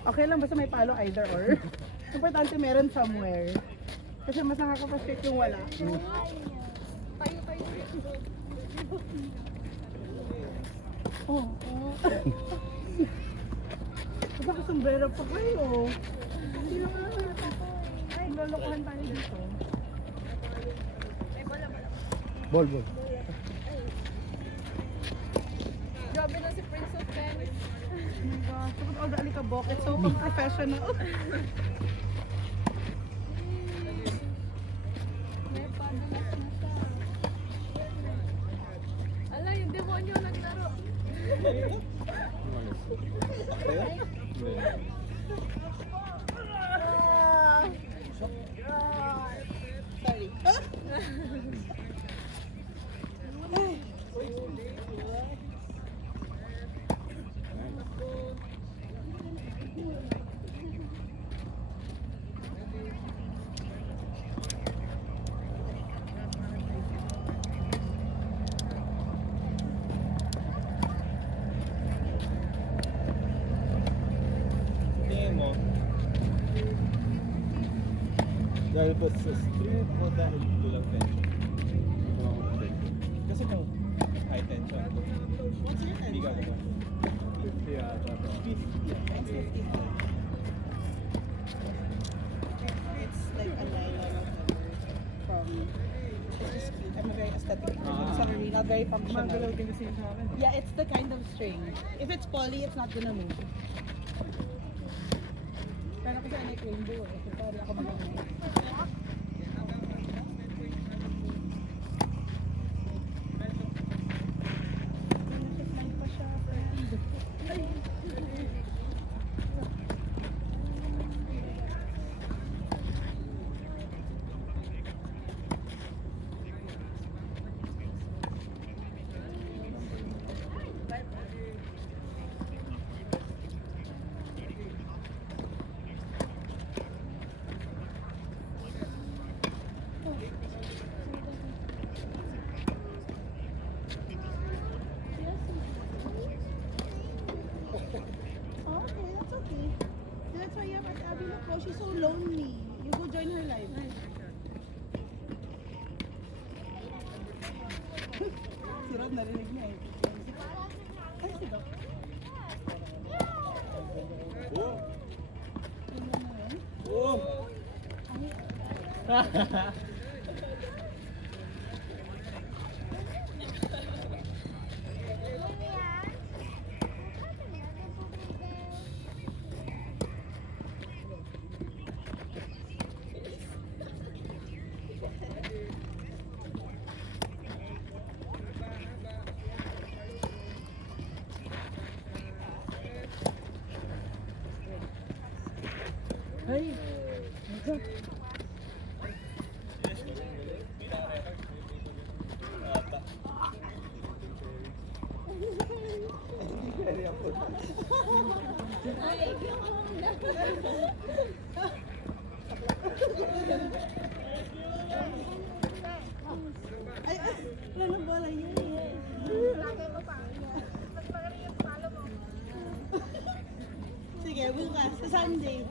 Okay lang basta may palo either or. Importante meron somewhere. Kasi mas nakaka-frustrate yung wala. Oh, oh. Baka sombrero pa kayo. Hindi naman. Ay, lolokohan tayo dito. Ball, ball. Grabe na si Prince of Tennis. Oh my gosh, look at all the alikabok. It's so professional. May padalas na siya. Ala, yung demonyo naglaro. Sorry. Tingin mo, dahil ba sa street o dahil kulang tension? Kasi kung high tension, What's your hindi ka answer? gano'n. 50 yata. 50. It's 50. It's like a nylon or whatever from, it's just cute. I'm a very aesthetic person. Sorry, not very functional. din kasi sa akin. Yeah, it's the kind of string. If it's poly, it's not gonna move. Pero kasi I like rainbow eh. So sorry ako mag-ano. Nag pa siya. Oh, okay, that's okay. That's why you have at Abby Look. She's so lonely. You go join her live. Si Rod narinig niya eh. Ay, si Doc. Oh! Yun na yun. Oh! Ay! Ay, wala na bola yun eh. Sige, bukas, sa Sunday.